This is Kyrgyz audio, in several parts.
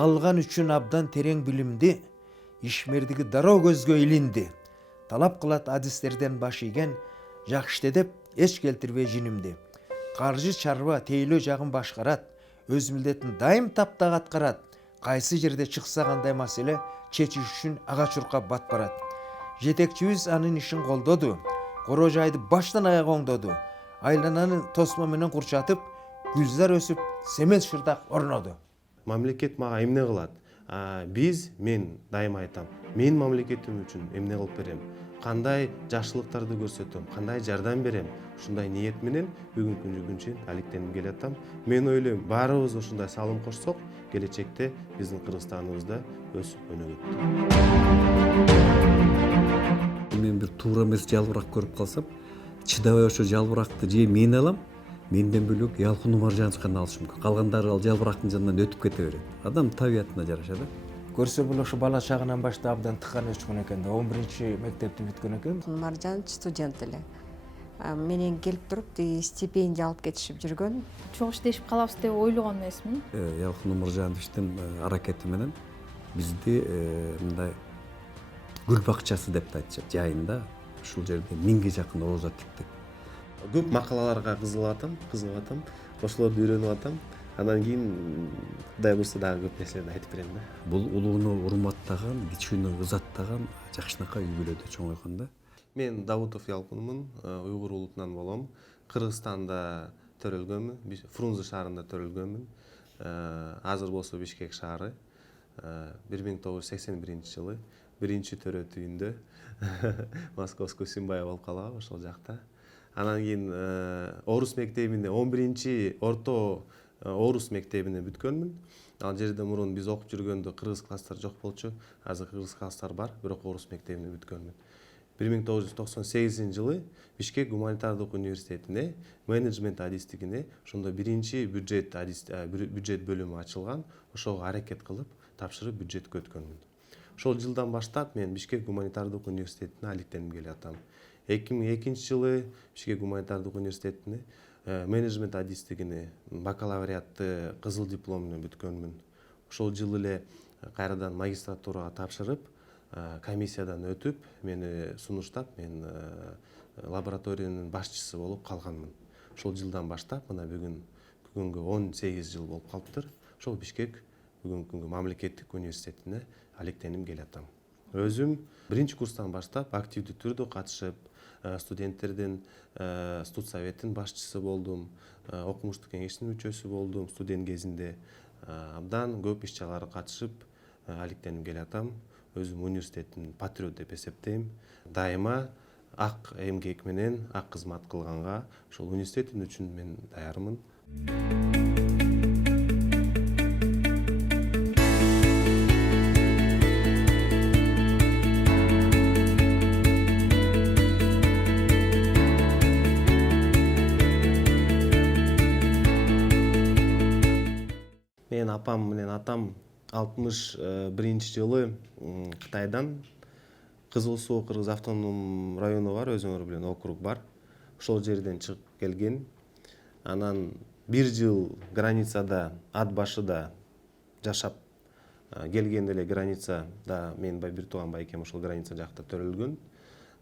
алган үчүн абдан терең билимди, ишмердиги дароо көзгө илинди. Талап кылат адистерден баш ийген, жакшы деп эч келтирбей жинимди. Каржы чарба тейлөө жагын башкарат, өз милдетин дайым таптак аткарат. Кайсы жерде чыкса кандай маселе чечиш үчүн ага чуркап бат барат. Жетекчибиз анын ишин колдоду. Короо жайды баштан аяга оңдоду. Айлананы тосмо менен курчатып, гүлзар өсүп, семен шырдак орноду. Мамлекет мага эмне кылат? Мен дайыма айтам, мен мамлекетим үчүн эмне кылып берем? Кандай жакшылыктарды көрсөтөм, кандай жардам берем? Ушундай ниет менен бүгүнкү күнгө чейин алектенип келатам. Мен ойлойм, баарыбыз ушундай салым кошсок, келечекте биздин Кыргызстаныбызда өсүп өнүгөт. Мен бир туура эмес жалбырак көрүп калсам, чыдабай ошо жалбыракты же мен алам, менден бөлөк Ялкын Умаржанович гана алышы мүмкүн. Калгандары ал жалбырактын жанынан өтүп кете берет. Адам табиятына жараша да. Көрсө бул ошо бала чагынан баштап абдан тыккан өчкөн экен да. 11-мектепти бүткөн экен. Маржанович студент эле. Менен келип туруп стипендия алып кетишип жүргөн. Чогуу иштешип калабыз деп ойлогон эмесмин. Ялкын Умаржановичтин аракети менен бизди мындай гүл бакчасы деп айтышат жайында. Ушул жерде 1000ге жакын роза тиктик. Көп макалаларга кызыгып атам, ошолорду үйрөнүп атам. Андан кийин Кудай буйрса дагы көп нерселерди айтып берем да. Бул улууну урматтаган, кичүүнү ызаттаган жакшынакай үй бүлөдө чоңойгон да. Мен Давутов Ялкынмын, уйгур улутунан болом. Кыргызстанда төрөлгөнмүн, Фрунзе шаарында төрөлгөнмүн. Азыр болсо Бишкек шаары. 1981-жылы 1-төрөт үйүндө Московский Симбай болуп калгам ошол жакта. Анан кийин Орус мектебинде 11-орто Орус мектебине бүткөнмүн. Ал жерде мурун биз окуп жүргөндө кыргыз класстар жок болчу. Азыр кыргыз класстар бар, бирок Орус мектебине бүткөнмүн. 1998-жылы Бишкек гуманитардык университетине менеджмент адистигине ошондо биринчи бюджет бөлүмү ачылган. Ошого аракет кылып, тапшырып бюджетке өткөнмүн. Ошол жылдан баштап мен Бишкек гуманитардык университетине алектенип келатам. 2002-жылы Бишкек гуманитардык университетине менеджмент адистигине бакалавриатты кызыл диплом менен бүткөнмүн. Ошол жылы эле кайрадан магистратурага тапшырып, комиссиядан өтүп, мени сунуштап, мен лабораториянын башчысы болуп калганмын. Ошол жылдан баштап, мына бүгүнгө 18 жыл болуп калыптыр. Ошол Бишкек бүгүнкү күнгө мамлекеттик университетине алектенип келатам. Өзүм 1-курстан баштап активдүү түрдө катышып, студенттердин студсоветтин башчысы болдум, окумуштук кеңештин мүчөсү болдум студент кезинде. Абдан көп иш-чараларга катышып, алектенип келатам. Өзүм университеттин патриот деп эсептейм. Дайыма ак эмгек менен ак кызмат кылганга ошол университетим үчүн мен даярмын. Мен апам менен атам 61-жылы Кытайдан Кызыл Суу Кыргыз автоном району бар, өзүңөр билген округ бар. Ошол жерден чыгып келген. Анан 1 жыл границада, ат башыда жашап келген эле границада мен бир тууган байкем ошол граница жакта төрөлгөн.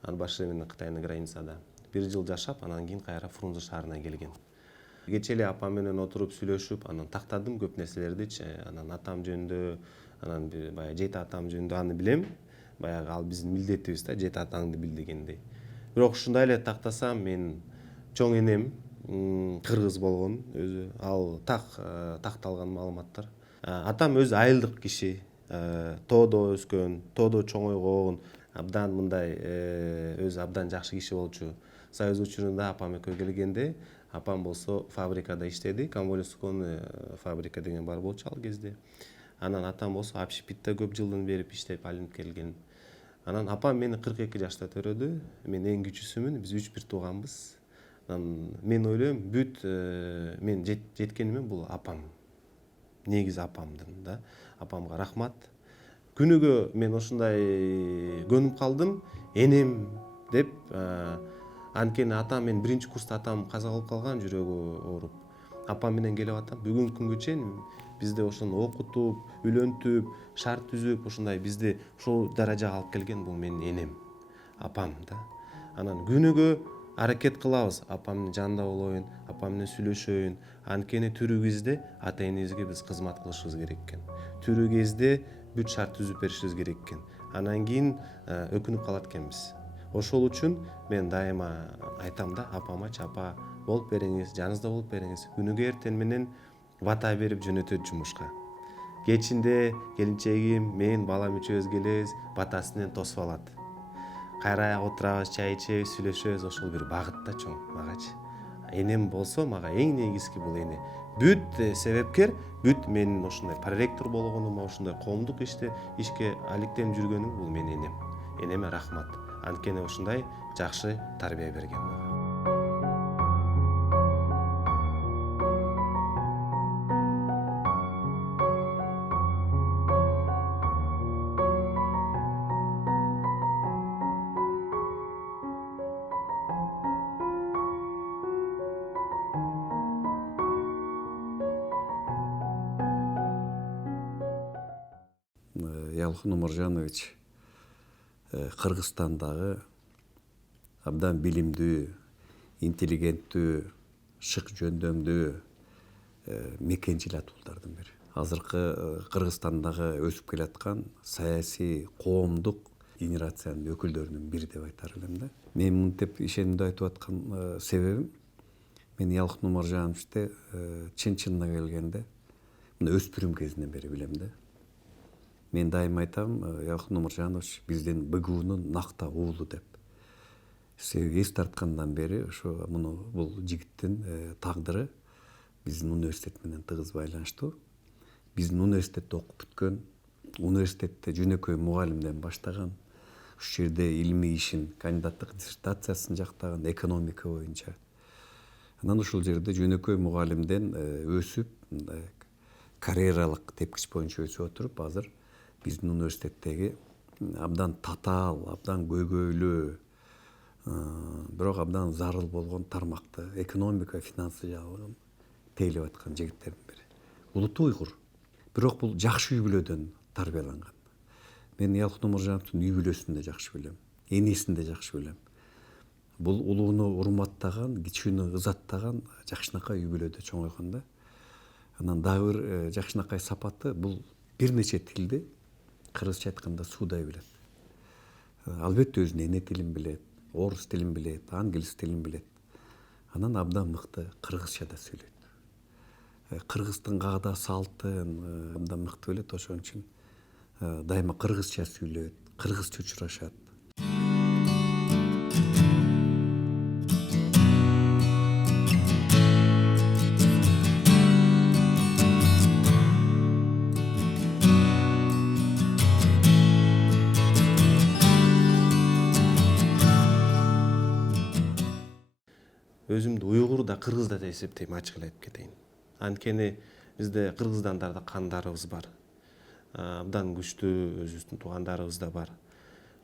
Ат башы менен Кытайдын границада 1 жыл жашап, анан кийин кайра Фрунзе шаарына келген. Кече эле апам менен отуруп сүйлөшүп, анан тактадым көп нерселердичи. Анан атам жөнүндө, анан баягы жети атам жөнүндө аны билем. Баягы ал биздин милдетибиз да, жети атаңды бил дегендей. Бирок ушундай эле тактасам, мен чоң энем кыргыз болгон, өзү ал такталган маалыматтар. Атам өзү айылдык киши, тоодо өскөн, тоодо чоңойгон, абдан мындай өзү абдан жакшы киши болчу. Союз учурунда апам экөө келгенде, апам болсо фабрикада иштеди, конволесконный фабрика деген бар болчу ал кезде. Анан атам болсо общепитте көп жылдан берип иштеп алынып келген. Анан апам мени 42 жашта төрөдү. Мен эң кичүүсүмүн, биз 3 бир тууганбыз. Мен ойлойм, бүт мен жеткениме бул апам. Негизи апамдын да. Апамга рахмат. Күнүгө мен ошундай көнүп калдым, энем деп. Анткени атам, мен 1-курста атам каза болуп калган, жүрөгү ооруп. Апам менен келип атам. Бүгүнкү күнгө чейин бизди ошону окутуп үйлөнтүп шарт түзүп ушундай бизди ушул даражага алып келген бул менин энем, апам да. Анан күнүгө аракет кылабыз апамдын жанында болоюн, апам менен сүйлөшөйүн. Анткени тирүү кезде ата энебизге биз кызмат кылышыбыз керек экен. Тирүү кезде бүт шарт түзүп беришибиз керек экен. Анан кийин өкүнүп калат экенбиз. Ошол үчүн мен дайыма айтам да, апамачы апа болуп бериңиз, жаныңызда болуп бериңиз. Күнүгө эртең менен бата берип жөнөтөт жумушка. Кечинде келинчегим, мен, балам үчөөбүз келебиз, батасынан тосуп алат. Кайра отурабыз, чай ичебиз, сүйлөшөбүз, ошол бир багыт да чоң магачы. Энем болсо мага эң негизги бул эне. Бүт себепкер, бүт менин ошондой проректор болгонума, ошондой коомдук ишке алектенип жүргөнүм бул менин энем. Энеме рахмат. Анткени ушундай жакшы тарбия берген мага. Ялкын Умаржанович Кыргызстандагы абдан билимдүү, интеллигенттүү, шык жөндөмдүү мекенчил атуулардын бири. Азыркы Кыргызстандагы өсүп келаткан саясий, коомдук генерациянын өкүлдөрүнүн бири деп айтар элем да. Мен мынтип ишенимди айтып аткан себебим, мен Ялкын Умаржановичти чын-чынына келгенде мына өспүрүм кезинен бери билем да. Мен дайыма айтам, Ялкын Умаржанович биздин БГУнун накта уулу деп. Себеби эс тарткандан бери ошо бул жигиттин тагдыры биздин университет менен тыгыз байланыштуу. Биздин университетте окуп бүткөн, университетте жөнөкөй мугалимден баштаган, ушул жерде илимий ишин, кандидаттык диссертациясын жактаган экономика боюнча. Анан ушул жерде жөнөкөй мугалимден өсүп, карьералык тепкич боюнча өсүп отуруп, азыр биздин университеттеги абдан татаал, абдан көйгөйлүү, бирок абдан зарыл болгон тармакты экономика, финансы жагын тейлеп аткан жигиттердин бири. Улуту уйгур. Бирок бул жакшы үй бүлөдөн тарбияланган. Мен Ялкын Умаржановдун үй бүлөсүн да жакшы билем, энесин да жакшы билем. Бул улууну урматтаган, кичүүнү ызаттаган жакшынакай үй бүлөдө чоңойгон да. Анан дагы бир жакшынакай сапаты бул бир нече тилди кыргызча айтканда суудай билет. Албетте өзүнүн эне тилин билет, орус тилин билет, англис тилин билет. Анан абдан мыкты кыргызча да сүйлөйт. Кыргыздын каада салтын абдан мыкты билет, ошон үчүн дайыма кыргызча сүйлөйт, кыргызча учурашат. Өзүмдү уйгур да кыргыз да деп эсептейм, ачык эле айтып кетейин. Анткени бизде кыргыздандарда кандарыбыз бар. Абдан күчтүү өзүбүздүн туугандарыбыз да бар.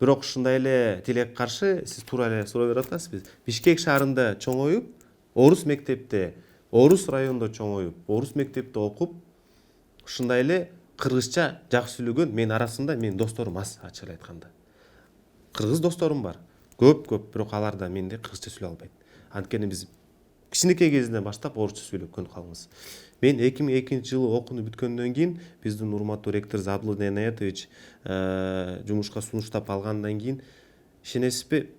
Бирок ушундай эле тилек каршы сиз туура эле суроо берип атасыз. Бишкек шаарында чоңоюп, орус мектепте, орус районунда чоңоюп, орус мектепте окуп, ушундай эле кыргызча жакшы сүйлөгөн менин арасында менин досторум аз, ачык эле айтканда. Кыргыз досторум бар, көп, бирок алар да мендей кыргызча сүйлөй албайт. Анткени биз кичинекей кезинен баштап орусча сүйлөп көнүп калганбыз. Мен 2002-жылы окууну бүткөндөн кийин биздин урматтуу ректор Заблудный Инаятович жумушка сунуштап алгандан кийин, ишенесизби,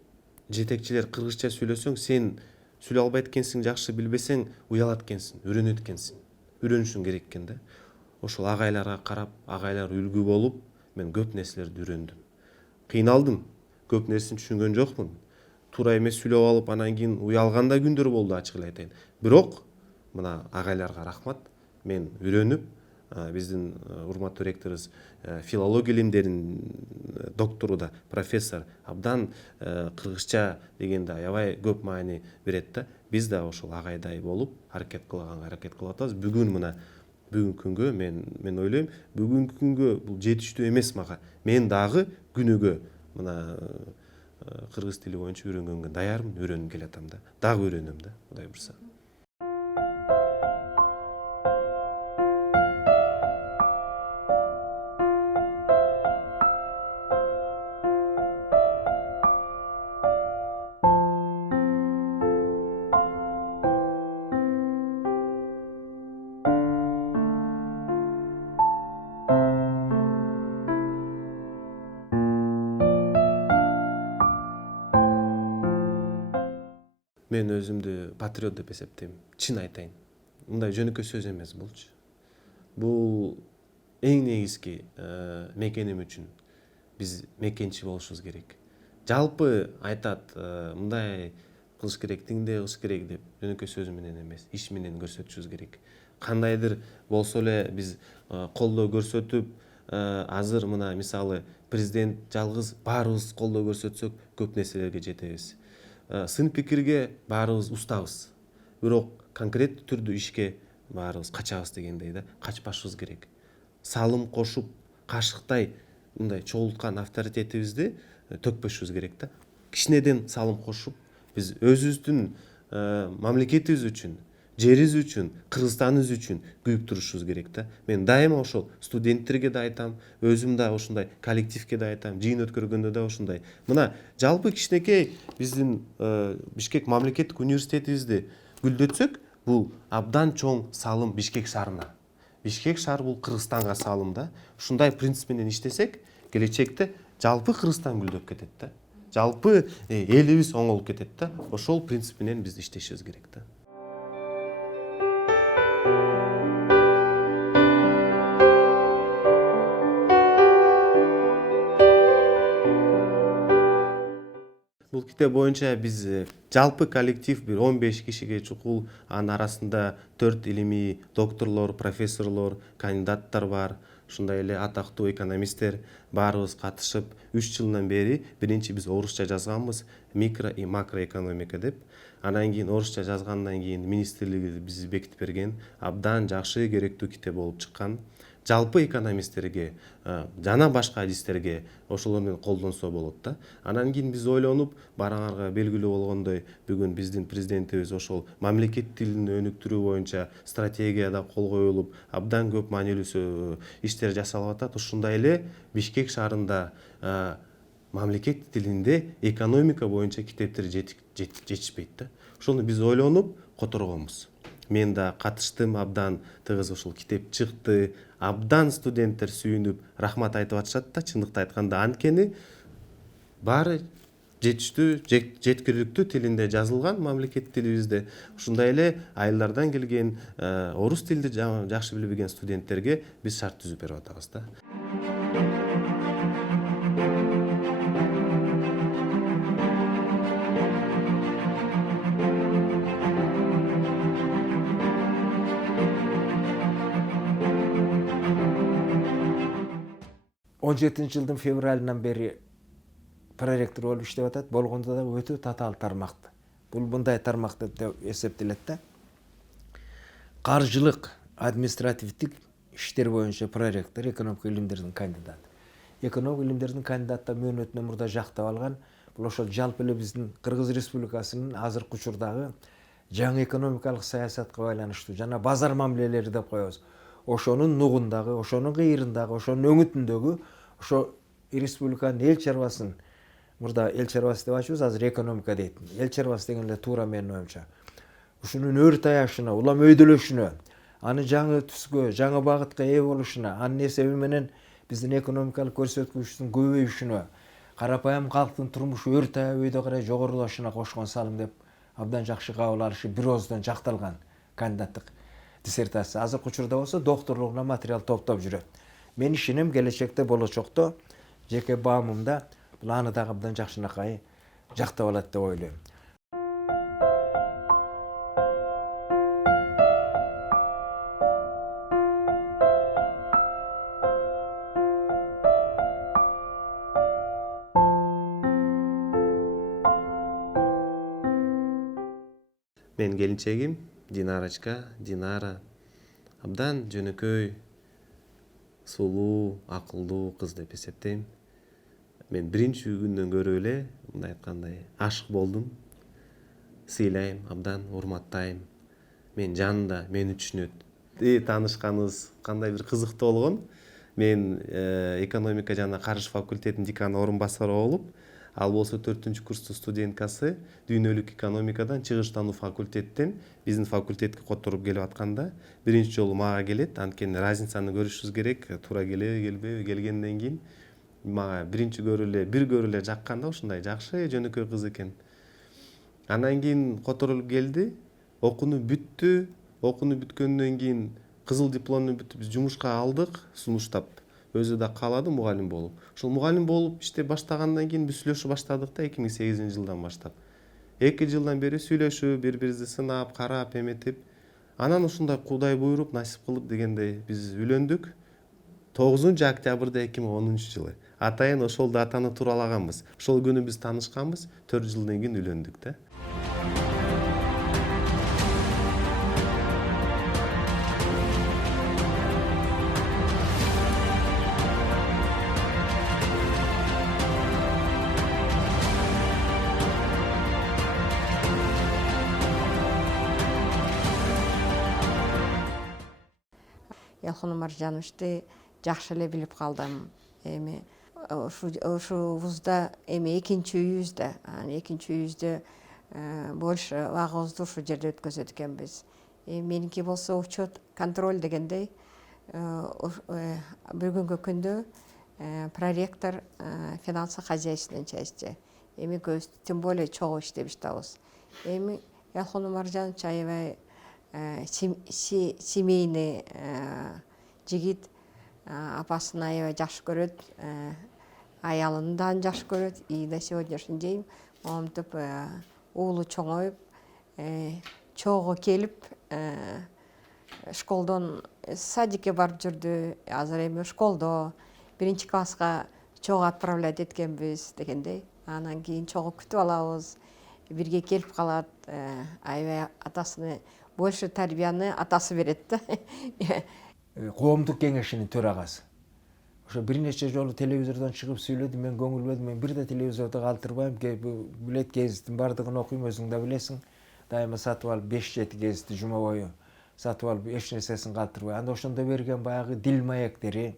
жетекчилер кыргызча сүйлөсөң, сен сүйлөй албайт экенсиң, жакшы билбесең уялат экенсиң, үйрөнөт экенсиң. Үйрөнүшүң керек экен да. Ошол агайларга карап, агайлар үлгү болуп, мен көп нерселерди үйрөндүм. Кыйналдым, көп нерсени түшүнгөн жокмун. Туура эмес сүйлөп алып, анан кийин уялган да күндөр болду, ачык эле айтайын. Бирок мына агайларга рахмат. Мен үйрөнүп, биздин урматтуу ректорубуз филология илимдеринин доктору да, профессор абдан кыргызча дегенде аябай көп маани берет да. Биз да ошол агайдай болуп аракет кылганга аракет кылып атабыз. Бүгүнкү күнгө мен ойлойм, бүгүнкү күнгө бул жетиштүү эмес мага. Мен дагы күнүгө мына кыргыз тили боюнча үйрөнгөнгө даярмын, үйрөнүп келатам да. Дагы үйрөнөм да, Кудай буйрса. мен өзүмдү патриот деп эсептейм. Чын айтайын. Мындай жөнөкөй сөз эмес булчу. Бул эң негизги мекеним үчүн биз мекенчи болушубуз керек. Жалпы айтат, мындай кылыш керек, тиңдей кылыш керек деп жөнөкөй сөз менен эмес, иш менен көрсөтүшүбүз керек. Кандайдыр болсо эле биз колдоо көрсөтүп, азыр мына мисалы президент жалгыз баарыбыз колдоо көрсөтсөк көп нерселерге жетебиз. Сын пикирге баарыбыз устабыз. Бирок конкреттүү түрдүү ишке баарыбыз качабыз дегендей да, качпашыбыз керек. Салым кошуп, кашыктай мындай чогулткан авторитетибизди төкпөшүбүз керек да. Кичинеден салым кошуп, биз өзүбүздүн мамлекетибиз үчүн, жерибиз үчүн, Кыргызстаныбыз үчүн күйүп турушубуз керек да. Мен дайыма ошол студенттерге да айтам, өзүм да ушундай коллективге да айтам, жыйын өткөргөндө да ушундай. Мына жалпы кичинекей биздин Бишкек мамлекеттик университетибизди гүлдөтсөк, бул абдан чоң салым Бишкек шаарына. Бишкек шаар бул Кыргызстанга салым да. Ушундай принцип менен иштесек, келечекте жалпы Кыргызстан гүлдөп кетет да. Жалпы элибиз оңолуп кетет да. Ошол принцип менен биз иштешибиз керек да. Бул китеп боюнча биз жалпы коллектив бир 15 кишиге чукул, анын арасында 4 илимий докторлор, профессорлор, кандидаттар бар. Ушундай эле атактуу экономисттер баарыбыз катышып, 3 жылдан бери биринчи биз орусча жазганбыз, микро и макроэкономика деп. Анан кийин орусча жазгандан кийин министрлиги бизди бекитип берген, абдан жакшы керектүү китеп болуп чыккан. Жалпы экономисттерге жана башка адистерге ошолор менен колдонсо болот да. Анан кийин биз ойлонуп, бараңарга белгилүү болгондой, бүгүн биздин президентибиз ошол мамлекет тилин өнүктүрүү боюнча стратегияда кол коюлуп, абдан көп маанилүү иштер жасалып атат. Ушундай эле Бишкек шаарында мамлекет тилинде экономика боюнча китептер жетишпейт да. Ошону биз ойлонуп которгонбуз. Мен да катыштым, абдан тыгыз ушул китеп чыкты. Абдан студенттер сүйүнүп, рахмат айтып атышат да, чындыкты айтканда. Анткени баары жетиштүү, жеткиликтүү тилинде жазылган мамлекет тилибизде. Ушундай эле айылдардан келген, орус тилди жакшы билбеген студенттерге биз шарт түзүп берип атабыз да. Он жетинчи жылдын февралынан бери проректор болуп иштеп атат. Болгондо да өтө татаал тармакты. Бул мындай тармак деп эсептелет да. Каржылык, административдик иштер боюнча проректор, экономика илимдеринин кандидаты. Экономика илимдеринин кандидаты мөөнөтүнөн мурда жактап алган. Бул ошол жалпы эле биздин Кыргыз Республикасынын азыркы учурдагы жаңы экономикалык саясатка байланыштуу жана базар мамилелери деп коебуз. Ошонун нугундагы, ошонун кыйырындагы, ошонун өңүтүндөгү ошо республиканын эл чарбасын, мурда эл чарбасы деп айтабыз, азыр экономика дейт. Эл чарбасы деген эле туура менин оюмча. Ушунун өр таяшына, улам өйдөлөшүнө, аны жаңы түскө, жаңы багытка ээ болушуна, анын эсеби менен биздин экономикалык көрсөткүчтүн көбөйүшүнө, карапайым калктын турмушу өр тая өйдө карай жогорулашына кошкон салым деп абдан жакшы кабыл алышы бир ооздон жакталган кандидаттык диссертация. Азыркы учурда болсо докторлугуна материал топтоп жүрөт. Мен ишенем келечекте болочокто жеке баамымда бул аны дагы абдан жакшынакай жактап алат деп ойлойм. Мен келинчегим Динарочка, Динара абдан жөнөкөй, сулуу, акылдуу кыз деп эсептейм. Мен биринчи күндөн көрүп эле мындай айткандай ашык болдум. Сыйлайм, абдан урматтайм. Мен жанында мени түшүнөт. Таанышканыбыз кандай бир кызыктуу болгон. Мен экономика жана каржы факультетинин деканы орун басары болуп, ал болсо 4-курстун студенткасы дүйнөлүк экономикадан чыгыш таануу факультеттен биздин факультетке которуп келип атканда биринчи жолу мага келет. Анткени разницаны көрүшүбүз керек. Туура келеби, келбеби, келгенден кийин мага бир көрүлө жакканда ушундай жакшы жөнөкөй кыз экен. Анан кийин которулуп келди, окууну бүттү. Окууну бүткөндөн кийин кызыл дипломду бүтүп биз жумушка алдык, сунуштап. Өзү да каалады мугалим болуп. Ошол мугалим болуп иштеп баштагандан кийин биз сүйлөшүп баштадык да 2008-жылдан баштап. 2 жылдан бери сүйлөшүп, бири-бирибизди сынап, карап, эметип. Анан ушундай Кудай буйруп, насип кылып дегендей биз үйлөндүк. 9-октябрда 2010-жылы. Атайын ошол датаны туралаганбыз. Ошол күнү биз таанышканбыз, 4 жылдан кийин үйлөндүк да. Ялкын Омаржановичти жакшы эле билип калдым. Эми ушу вузда эми экинчи үйүбүздө, экинчи үйүбүздө больше убагыбызды ушу жерде өткөзөт экенбиз. Меники болсо учет контроль дегендей бүгүнкү күндө проректор финансово-хозяйственной части. Эми көбүбүз тем более чогуу иштеп жатабыз. Эми Ялкын Омаржанович аябай семейный жигит, апасын аябай жакшы көрөт, аялын да жакшы көрөт. И до сегодняшний день монтип уулу чоңоюп, чогуу келип, школдон садикке барып жүрдү. Азыр эми школдо 1-класска чогуу отправлять эткенбиз дегендей. Анан кийин чогуу күтүп алабыз, бирге келип калат. Аябай атасыны больше тарбияны атасы берет да. Коомдук кеңешинин төрагасы. Ошо бир нече жолу телевизордон чыгып сүйлөдүм, мен көңүл бөлдүм, мен бир да телевизорду калтырбайм, билет гезиттин бардыгын окуйм, өзүң да билесиң. Дайыма сатып алып 5-7 гезитти жума бою сатып алып эч нерсесин калтырбай. Анда ошондо берген баягы дил маектери,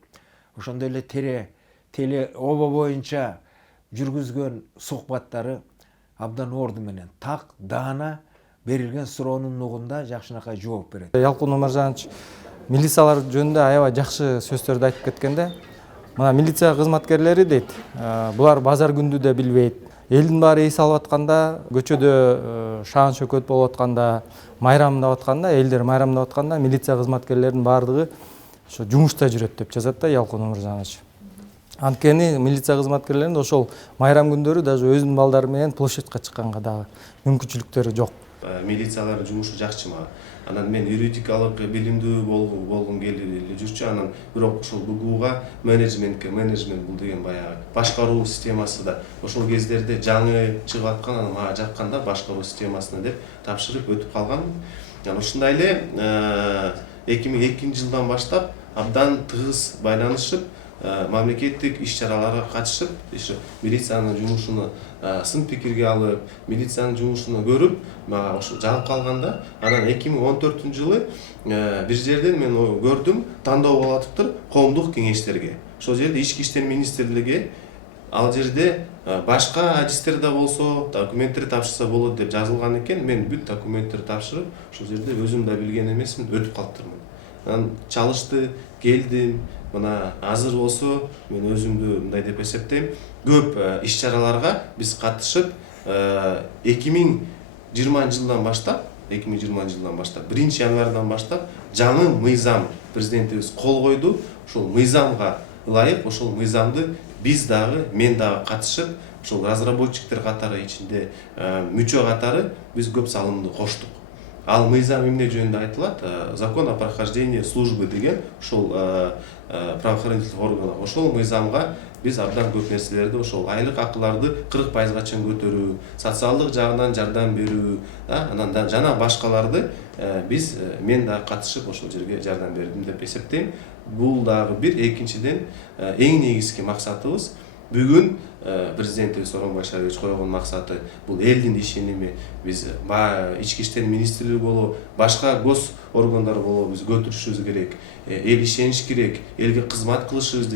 ошондой эле теле оба боюнча жүргүзгөн сухбаттары абдан орду менен так, даана берилген суроонун нугунда жакшынакай жооп берет. Ялкын Омаржанович милициялар жөнүндө аябай жакшы сөздөрдү айтып кеткенде, мына милиция кызматкерлери дейт, булар базар күндү да билбейт. Элдин баары эс алып атканда, көчөдө шаан шөкөт болуп атканда, майрамдап атканда, элдер майрамдап атканда милиция кызматкерлеринин баардыгы ошо жумушта жүрөт деп жазат да Ялкын Омаржанович. Анткени милиция кызматкерлеринин ошол майрам күндөрү даже өзүнүн балдары менен площадька чыкканга дагы мүмкүнчүлүктөрү жок. Милициялардын жумушу жакчы мага. Анан мен юридикалык билимдүү болгум келип жүрчү. Анан бирок ошол БГУга менеджмент бул деген баягы башкаруу системасы да ошол кездерде жаңы чыгып аткан, анан мага жакканда башкаруу системасына деп тапшырып өтүп калгам. Анан ушундай эле 2002-жылдан баштап абдан тыгыз байланышып, мамлекеттик иш-чараларга катышып, милициянын жумушуну сын пикирге алып, милициянын жумушуну көрүп, мага ошо жагып калганда, анан 2014-жылы бир жерден мен көрдүм, тандоо болуп атыптыр коомдук кеңештерге. Ошол жерде Ички иштер министрлиги ал жерде башка адистер да болсо, документтер тапшырса болот деп жазылган экен. Мен бүт документтерди тапшырып, ошол жерде өзүм да билген эмесмин, өтүп калыптырмын. Анан чалышты, келдим. Мына азыр болсо мен өзүмдү мындай деп эсептейм, көп иш-чараларга биз катышып 2020-жылдан баштап 1 январдан баштап жаңы мыйзам президентибиз кол койду. Ошол мыйзамга ылайык, ошол мыйзамды биз дагы, мен дагы катышып, ошол разработчиктер катары ичинде мүчө катары биз көп салымды коштук. Ал мыйзам эмне жөнүндө айтылат? Закон о прохождении службы деген ошол правоохранительных органов. Ошол мыйзамга биз абдан көп нерселерди, ошол айлык акыларды 40%га чейин көтөрүү, социалдык жагынан жардам берүү, анан жана башкаларды биз мен дагы катышып ошол жерге жардам бердим деп эсептейм. Бул дагы бир, экинчиден эң негизги максатыбыз бүгүн президентибиз Сооронбай Шарипович койгон максаты бул элдин ишеними. Биз Ички иштер министрлиги болобу, башка гос органдар болобу биз көтүрүшүбүз керек. Эл ишениш керек, элге кызмат кылышыбыз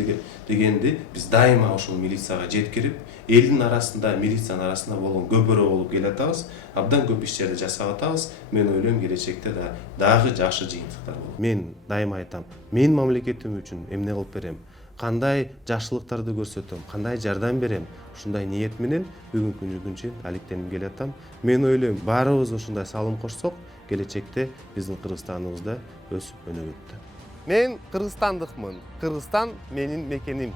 дегенди биз дайыма ошол милицияга жеткирип, элдин арасында, милициянын арасында болгон көпөрө болуп келатабыз. Абдан көп иштерди жасап атабыз. Мен ойлойм келечекте дагы жакшы жыйынтыктар болот. Мен дайыма айтам, мен мамлекетим үчүн эмне кылып берем? кандай жакшылыктарды көрсөтөм, кандай жардам берем, ушундай ниет менен бүгүнкү күнгө чейин алектенип келатам. Мен ойлойм, баарыбыз ушундай салым кошсок, келечекте биздин Кыргызстаныбызда өсүп өнүгөт. Мен кыргызстандыкмын. Кыргызстан менин мекеним.